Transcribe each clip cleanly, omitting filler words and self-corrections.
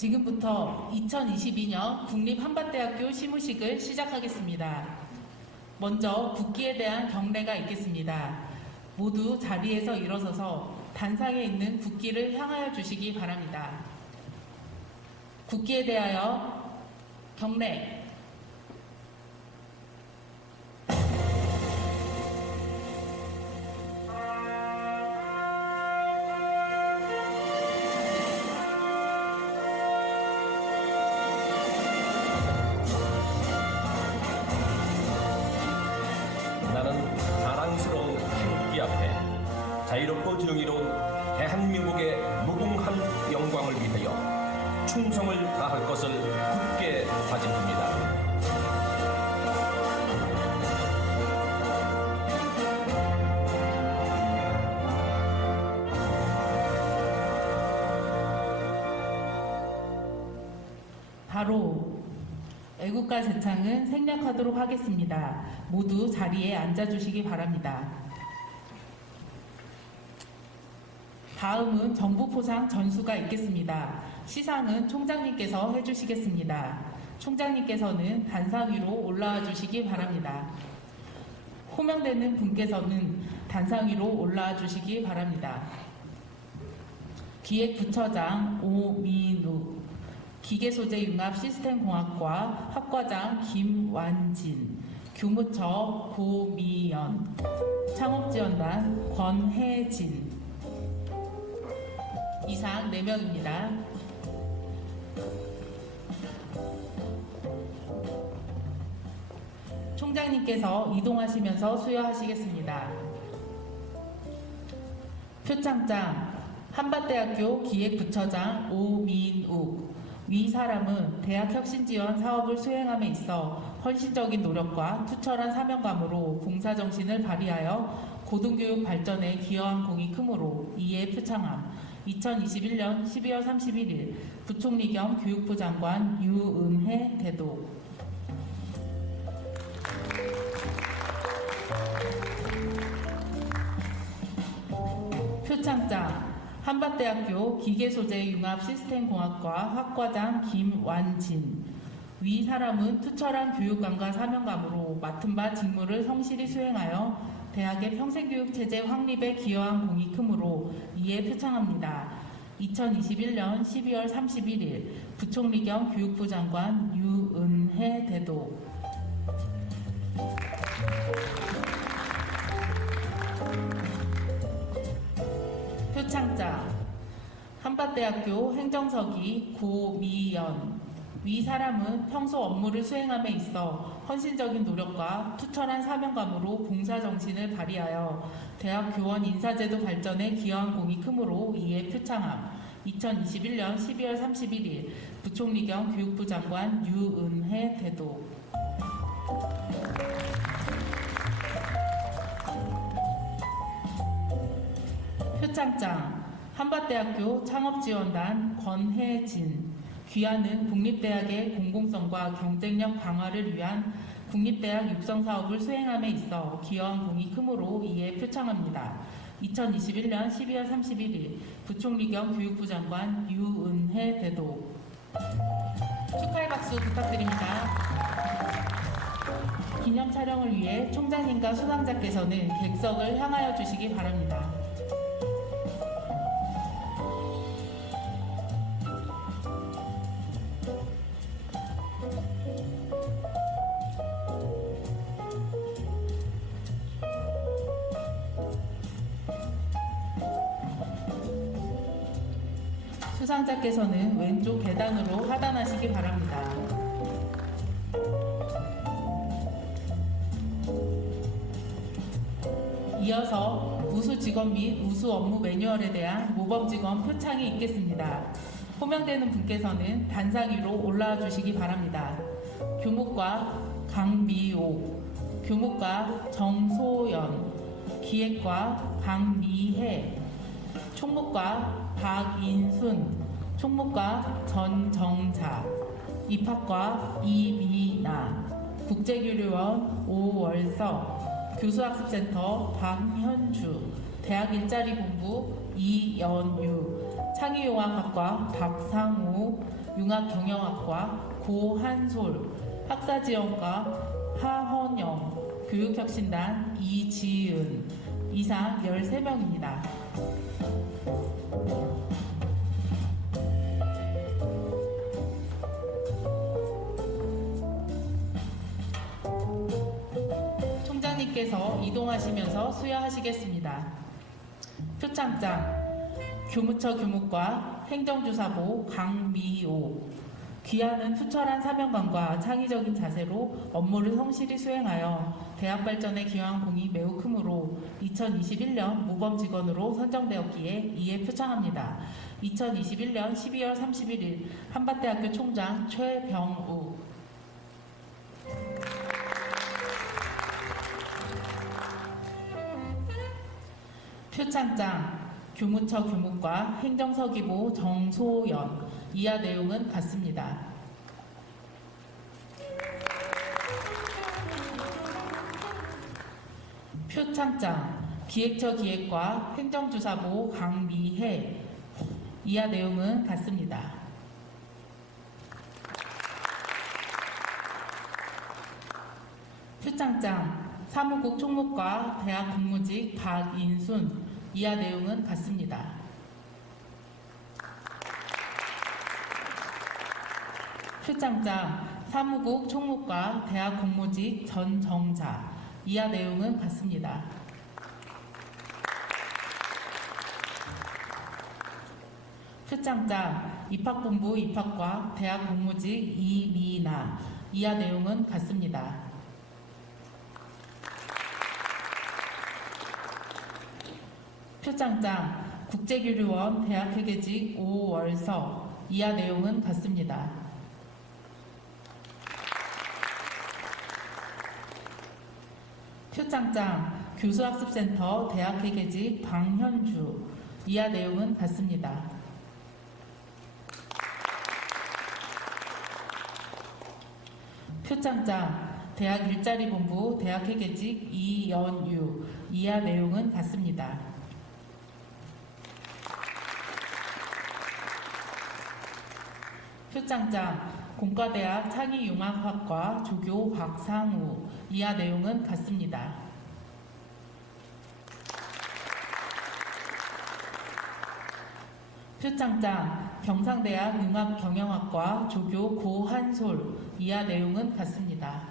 지금부터 2022년 국립한밭대학교 시무식을 시작하겠습니다. 먼저 국기에 대한 경례가 있겠습니다. 모두 자리에서 일어서서 단상에 있는 국기를 향하여 주시기 바랍니다. 국기에 대하여 경례. 나는 자랑스러운 태극기 앞에 자유롭고 정의로운 대한민국의 무궁한 영광을 위하여 충성을 다할 것을 굳게 다짐합니다. 바로 애국가 제창은 생략하도록 하겠습니다. 모두 자리에 앉아주시기 바랍니다. 다음은 정부 포상 전수가 있겠습니다. 시상은 총장님께서 해주시겠습니다. 총장님께서는 단상 위로 올라와 주시기 바랍니다. 호명되는 분께서는 단상 위로 올라와 주시기 바랍니다. 기획부처장 오민우, 기계소재융합시스템공학과 학과장 김완진, 교무처 고미연, 창업지원단 권혜진. 이상 4명입니다. 총장님께서 이동하시면서 수여하시겠습니다. 표창장 한밭대학교 기획부처장 오민욱. 위 사람은 대학 혁신지원 사업을 수행함에 있어 헌신적인 노력과 투철한 사명감으로 봉사정신을 발휘하여 고등교육 발전에 기여한 공이 크므로 이에 표창함. 2021년 12월 31일 부총리 겸 교육부 장관 유은혜 대도. 표창장 한밭대학교 기계소재융합시스템공학과 학과장 김완진. 위 사람은 투철한 교육감과 사명감으로 맡은 바 직무를 성실히 수행하여 대학의 평생교육체제 확립에 기여한 공이 크므로 이에 표창합니다. 2021년 12월 31일 부총리 겸 교육부 장관 유은혜 대도. 표창장 한밭대학교 행정서기 고미연. 위 사람은 평소 업무를 수행함에 있어 헌신적인 노력과 투철한 사명감으로 봉사정신을 발휘하여 대학 교원 인사제도 발전에 기여한 공이 크므로 이에 표창함. 2021년 12월 31일 부총리 겸 교육부 장관 유은혜 대도. 표창장 한밭대학교 창업지원단 권혜진. 귀하는 국립대학의 공공성과 경쟁력 강화를 위한 국립대학 육성사업을 수행함에 있어 기여한 공이 크므로 이에 표창합니다. 2021년 12월 31일 부총리 겸 교육부 장관 유은혜 대도. 축하의 박수 부탁드립니다. 기념 촬영을 위해 총장님과 수상자께서는 객석을 향하여 주시기 바랍니다. 수상자께서는 왼쪽 계단으로 하단하시기 바랍니다. 이어서 우수 직원 및 우수 업무 매뉴얼에 대한 모범직원 표창이 있겠습니다. 호명되는 분께서는 단상 위로 올라와 주시기 바랍니다. 교무과 강미옥, 교무과 정소연, 기획과 강미혜, 총무과 박인순, 총무과 전정자, 입학과 이미나, 국제교류원 오월석, 교수학습센터 박현주, 대학 일자리본부 이연유, 창의용악학과 박상우, 융합경영학과 고한솔, 학사지원과 하헌영, 교육혁신단 이지은, 이상 13명입니다. 총장님께서 이동하시면서 수여하시겠습니다. 표창장 교무처 교무과 행정주사부 강미호, 귀하는 투철한 사명감과 창의적인 자세로 업무를 성실히 수행하여 대학 발전에 기여한 공이 매우 크므로 2021년 모범 직원으로 선정되었기에 이에 표창합니다. 2021년 12월 31일 한밭대학교 총장 최병우. 표창장 교무처 교무과 행정서기부 정소연, 이하 내용은 같습니다. 표창장 기획처 기획과 행정주사부 강미혜, 이하 내용은 같습니다. 표창장 사무국 총무과 대학 국무직 박인순, 이하 내용은 같습니다. 표창장 사무국 총무과 대학 공무직 전정자, 이하 내용은 같습니다. 표창장 입학본부 입학과 대학 공무직 이미나, 이하 내용은 같습니다. 표창장 국제교류원 대학회계직 오월서, 이하 내용은 같습니다. 표창장 교수학습센터 대학회계직 방현주, 이하 내용은 같습니다. 표창장 대학 일자리본부 대학회계직 이연유, 이하 내용은 같습니다. 표창장 공과대학 창의융합학과 조교 박상우, 이하 내용은 같습니다. 표창장 경상대학 융합경영학과 조교 고한솔, 이하 내용은 같습니다.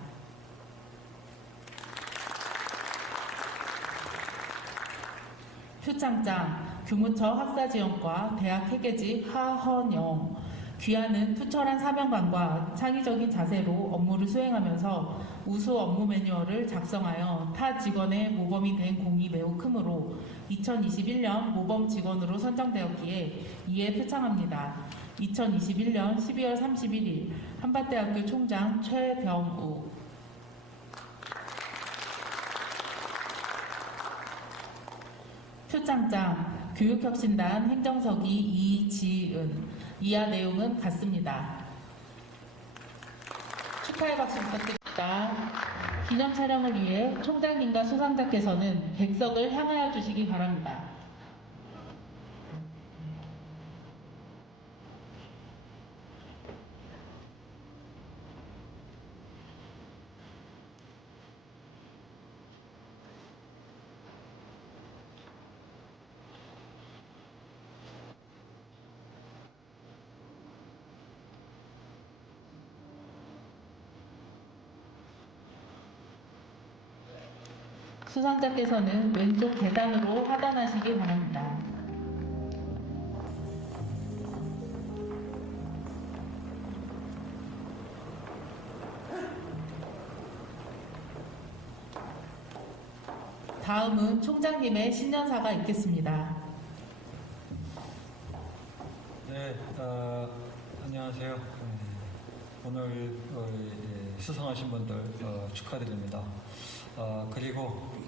표창장 교무처 학사지원과 대학회계직 하헌영, 귀하는 투철한 사명감과 창의적인 자세로 업무를 수행하면서 우수 업무 매뉴얼을 작성하여 타 직원의 모범이 된 공이 매우 크므로 2021년 모범 직원으로 선정되었기에 이에 표창합니다. 2021년 12월 31일 한밭대학교 총장 최병우. 표창장 교육혁신단 행정서기 이지은, 이하 내용은 같습니다. 축하의 박수 부탁드립니다. 기념 촬영을 위해 총장님과 수상자께서는 객석을 향하여 주시기 바랍니다. 수상자께서는 왼쪽 계단으로 하단하시기 바랍니다. 다음은 총장님의 신년사가 있겠습니다. 네, 안녕하세요. 오늘 수상하신 분들 축하드립니다. 그리고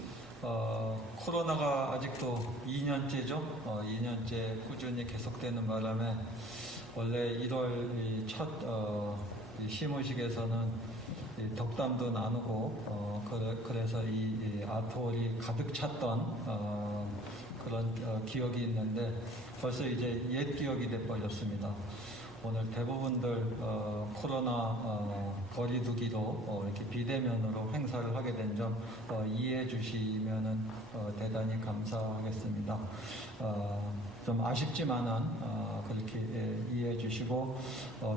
코로나가 아직도 2년째죠. 2년째 꾸준히 계속되는 바람에 원래 1월 첫 시무식에서는 덕담도 나누고 그래서 이 아트홀이 가득 찼던 그런 기억이 있는데 벌써 이제 옛 기억이 돼버렸습니다. 오늘 대부분들 코로나 거리두기로 이렇게 비대면으로 행사를 하게 된 점 이해해 주시면은 대단히 감사하겠습니다. 좀 아쉽지만은 그렇게 이해해 주시고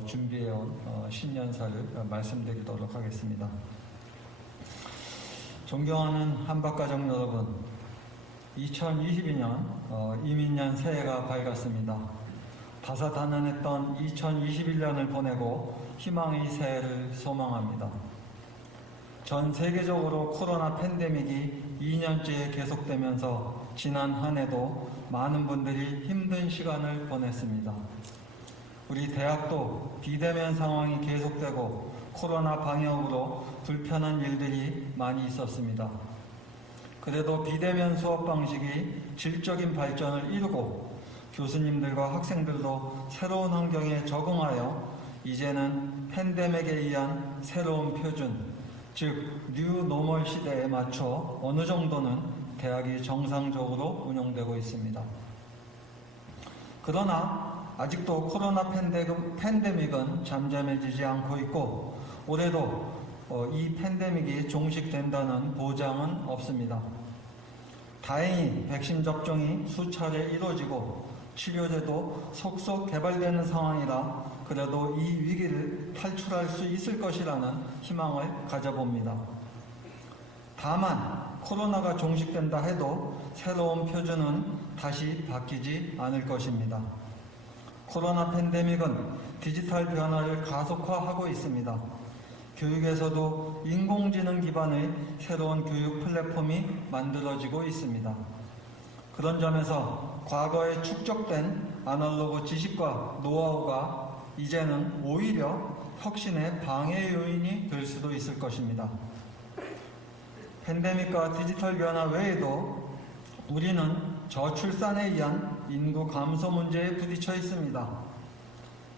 준비해온 신년사를 말씀드리도록 하겠습니다. 존경하는 한박가족 여러분, 2022년 이민년 새해가 밝았습니다. 다사다난했던 2021년을 보내고 희망의 새해를 소망합니다. 전 세계적으로 코로나 팬데믹이 2년째 계속되면서 지난 한 해도 많은 분들이 힘든 시간을 보냈습니다. 우리 대학도 비대면 상황이 계속되고 코로나 방역으로 불편한 일들이 많이 있었습니다. 그래도 비대면 수업 방식이 질적인 발전을 이루고 교수님들과 학생들도 새로운 환경에 적응하여 이제는 팬데믹에 의한 새로운 표준, 즉 뉴노멀 시대에 맞춰 어느 정도는 대학이 정상적으로 운영되고 있습니다. 그러나 아직도 코로나 팬데믹은 잠잠해지지 않고 있고 올해도 이 팬데믹이 종식된다는 보장은 없습니다. 다행히 백신 접종이 수차례 이루어지고 치료제도 속속 개발되는 상황이라 그래도 이 위기를 탈출할 수 있을 것이라는 희망을 가져봅니다. 다만 코로나가 종식된다 해도 새로운 표준은 다시 바뀌지 않을 것입니다. 코로나 팬데믹은 디지털 변화를 가속화하고 있습니다. 교육에서도 인공지능 기반의 새로운 교육 플랫폼이 만들어지고 있습니다. 그런 점에서 과거에 축적된 아날로그 지식과 노하우가 이제는 오히려 혁신의 방해 요인이 될 수도 있을 것입니다. 팬데믹과 디지털 변화 외에도 우리는 저출산에 의한 인구 감소 문제에 부딪혀 있습니다.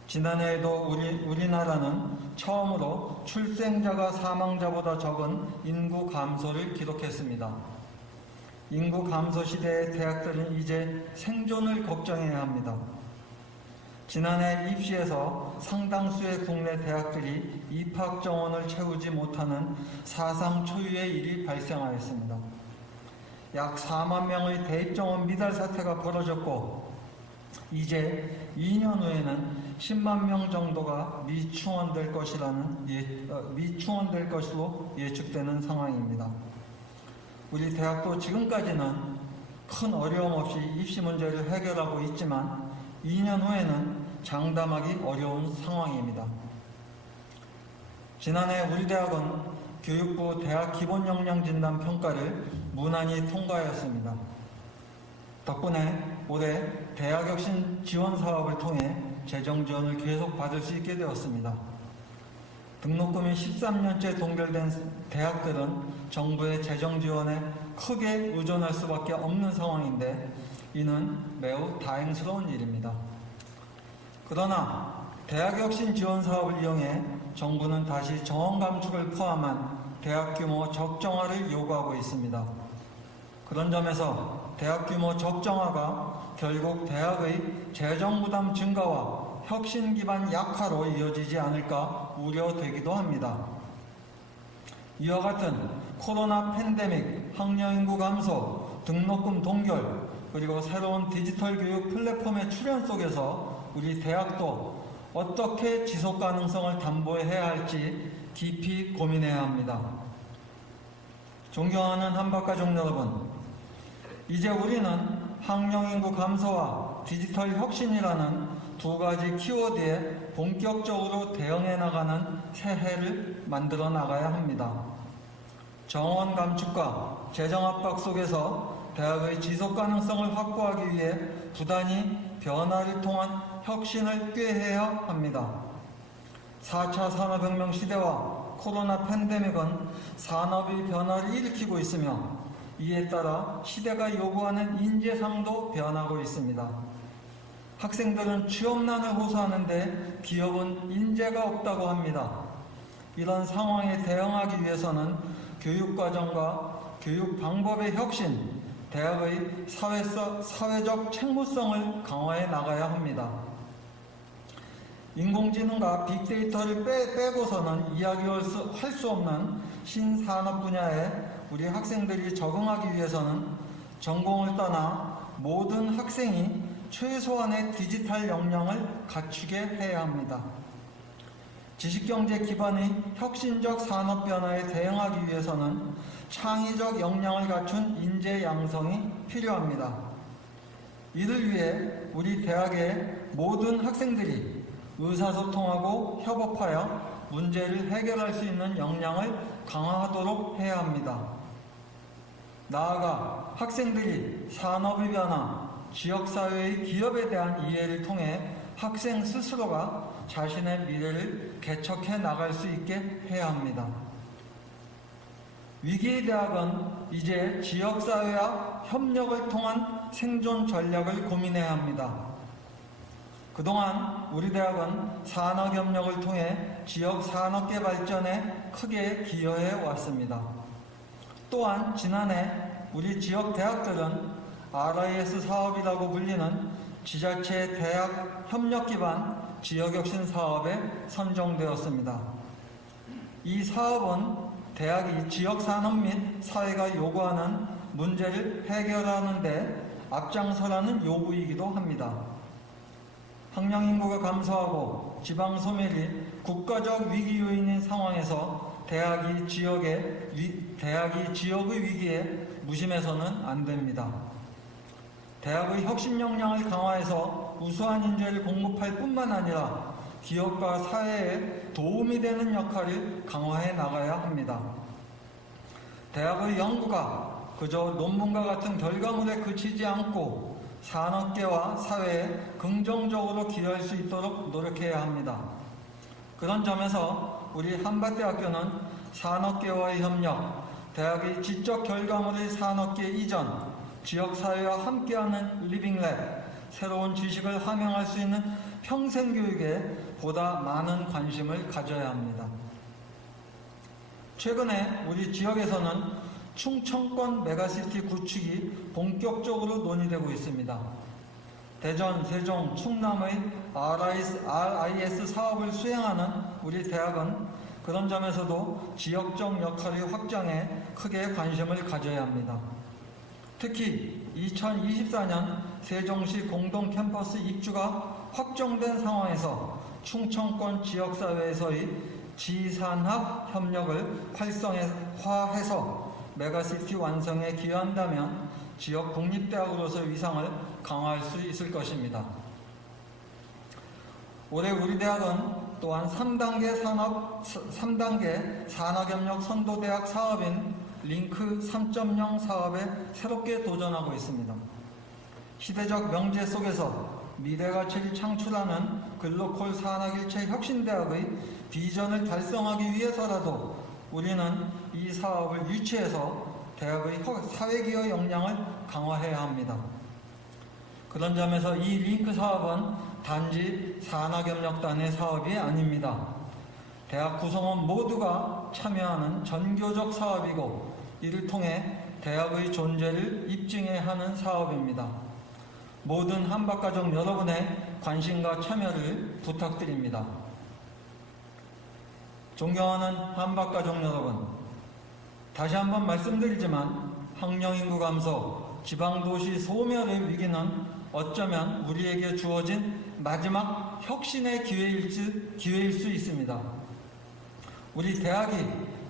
지난해에도 우리나라는 처음으로 출생자가 사망자보다 적은 인구 감소를 기록했습니다. 인구 감소 시대의 대학들은 이제 생존을 걱정해야 합니다. 지난해 입시에서 상당수의 국내 대학들이 입학 정원을 채우지 못하는 사상 초유의 일이 발생하였습니다. 약 4만 명의 대입 정원 미달 사태가 벌어졌고 이제 2년 후에는 10만 명 정도가 미충원될 것으로 예측되는 상황입니다. 우리 대학도 지금까지는 큰 어려움 없이 입시 문제를 해결하고 있지만 2년 후에는 장담하기 어려운 상황입니다. 지난해 우리 대학은 교육부 대학 기본역량 진단 평가를 무난히 통과하였습니다. 덕분에 올해 대학혁신 지원 사업을 통해 재정 지원을 계속 받을 수 있게 되었습니다. 등록금이 13년째 동결된 대학들은 정부의 재정 지원에 크게 의존할 수밖에 없는 상황인데 이는 매우 다행스러운 일입니다. 그러나 대학혁신 지원 사업을 이용해 정부는 다시 정원 감축을 포함한 대학 규모 적정화를 요구하고 있습니다. 그런 점에서 대학 규모 적정화가 결국 대학의 재정 부담 증가와 혁신 기반 약화로 이어지지 않을까 우려되기도 합니다. 이와 같은 코로나 팬데믹, 학령 인구 감소, 등록금 동결, 그리고 새로운 디지털 교육 플랫폼의 출현 속에서 우리 대학도 어떻게 지속 가능성을 담보해야 할지 깊이 고민해야 합니다. 존경하는 한박가족 여러분, 이제 우리는 학령 인구 감소와 디지털 혁신이라는 두 가지 키워드에 본격적으로 대응해 나가는 새해를 만들어 나가야 합니다. 정원 감축과 재정 압박 속에서 대학의 지속 가능성을 확보하기 위해 부단히 변화를 통한 혁신을 꾀해야 합니다. 4차 산업혁명 시대와 코로나 팬데믹은 산업의 변화를 일으키고 있으며 이에 따라 시대가 요구하는 인재상도 변하고 있습니다. 학생들은 취업난을 호소하는데 기업은 인재가 없다고 합니다. 이런 상황에 대응하기 위해서는 교육과정과 교육 방법의 혁신, 대학의 사회적 책무성을 강화해 나가야 합니다. 인공지능과 빅데이터를 빼고서는 이야기할 수 없는 신산업 분야에 우리 학생들이 적응하기 위해서는 전공을 떠나 모든 학생이 최소한의 디지털 역량을 갖추게 해야 합니다. 지식경제 기반의 혁신적 산업 변화에 대응하기 위해서는 창의적 역량을 갖춘 인재 양성이 필요합니다. 이를 위해 우리 대학의 모든 학생들이 의사소통하고 협업하여 문제를 해결할 수 있는 역량을 강화하도록 해야 합니다. 나아가 학생들이 산업의 변화, 지역사회의 기업에 대한 이해를 통해 학생 스스로가 자신의 미래를 개척해 나갈 수 있게 해야 합니다. 위기의 대학은 이제 지역사회와 협력을 통한 생존 전략을 고민해야 합니다. 그동안 우리 대학은 산학협력을 통해 지역 산업계 발전에 크게 기여해 왔습니다. 또한 지난해 우리 지역 대학들은 RIS 사업이라고 불리는 지자체 대학 협력 기반 지역혁신 사업에 선정되었습니다. 이 사업은 대학이 지역산업 및 사회가 요구하는 문제를 해결하는 데 앞장서라는 요구이기도 합니다. 학령인구가 감소하고 지방 소멸이 국가적 위기 요인인 상황에서 대학이 지역의 위기에 무심해서는 안 됩니다. 대학의 혁신 역량을 강화해서 우수한 인재를 공급할 뿐만 아니라 기업과 사회에 도움이 되는 역할을 강화해 나가야 합니다. 대학의 연구가 그저 논문과 같은 결과물에 그치지 않고 산업계와 사회에 긍정적으로 기여할 수 있도록 노력해야 합니다. 그런 점에서 우리 한밭대학교는 산업계와의 협력, 대학의 지적 결과물의 산업계 이전, 지역사회와 함께하는 리빙랩, 새로운 지식을 함양할 수 있는 평생교육에 보다 많은 관심을 가져야 합니다. 최근에 우리 지역에서는 충청권 메가시티 구축이 본격적으로 논의되고 있습니다. 대전, 세종, 충남의 RIS 사업을 수행하는 우리 대학은 그런 점에서도 지역적 역할의 확장에 크게 관심을 가져야 합니다. 특히 2024년 세종시 공동 캠퍼스 입주가 확정된 상황에서 충청권 지역사회에서의 지산학 협력을 활성화해서 메가시티 완성에 기여한다면 지역 국립대학으로서의 위상을 강화할 수 있을 것입니다. 올해 우리 대학은 또한 3단계 산학협력 선도대학 사업인 링크 3.0 사업에 새롭게 도전하고 있습니다. 시대적 명제 속에서 미래가치를 창출하는 글로컬 산학일체 혁신대학의 비전을 달성하기 위해서라도 우리는 이 사업을 유치해서 대학의 사회기여 역량을 강화해야 합니다. 그런 점에서 이 링크 사업은 단지 산학협력단의 사업이 아닙니다. 대학 구성원 모두가 참여하는 전교적 사업이고 이를 통해 대학의 존재를 입증해야 하는 사업입니다. 모든 한밭가족 여러분의 관심과 참여를 부탁드립니다. 존경하는 한밭가족 여러분, 다시 한번 말씀드리지만 학령인구 감소, 지방도시 소멸의 위기는 어쩌면 우리에게 주어진 마지막 혁신의 기회일 수 있습니다. 우리 대학이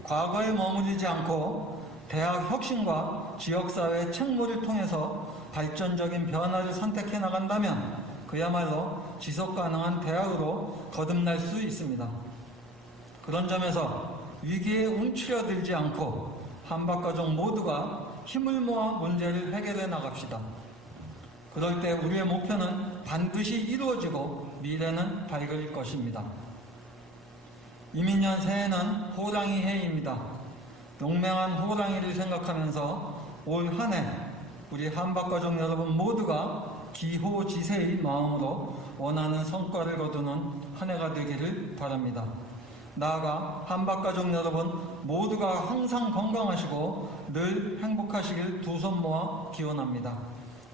과거에 머무르지 않고 대학 혁신과 지역사회 책무를 통해서 발전적인 변화를 선택해 나간다면 그야말로 지속가능한 대학으로 거듭날 수 있습니다. 그런 점에서 위기에 움츠려들지 않고 한밭가족 모두가 힘을 모아 문제를 해결해 나갑시다. 그럴 때 우리의 목표는 반드시 이루어지고 미래는 밝을 것입니다. 이민년 새해는 호랑이 해입니다. 용맹한 호랑이를 생각하면서 올 한 해 우리 한밭가족 여러분 모두가 기호지세의 마음으로 원하는 성과를 거두는 한 해가 되기를 바랍니다. 나아가 한밭가족 여러분 모두가 항상 건강하시고 늘 행복하시길 두 손 모아 기원합니다.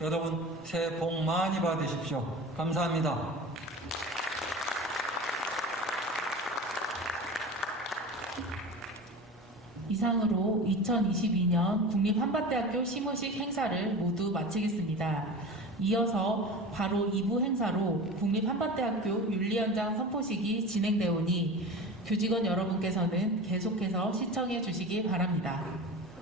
여러분 새해 복 많이 받으십시오. 감사합니다. 이상으로 2022년 국립한밭대학교 시무식 행사를 모두 마치겠습니다. 이어서 바로 2부 행사로 국립한밭대학교 윤리연장 선포식이 진행되오니 교직원 여러분께서는 계속해서 시청해 주시기 바랍니다.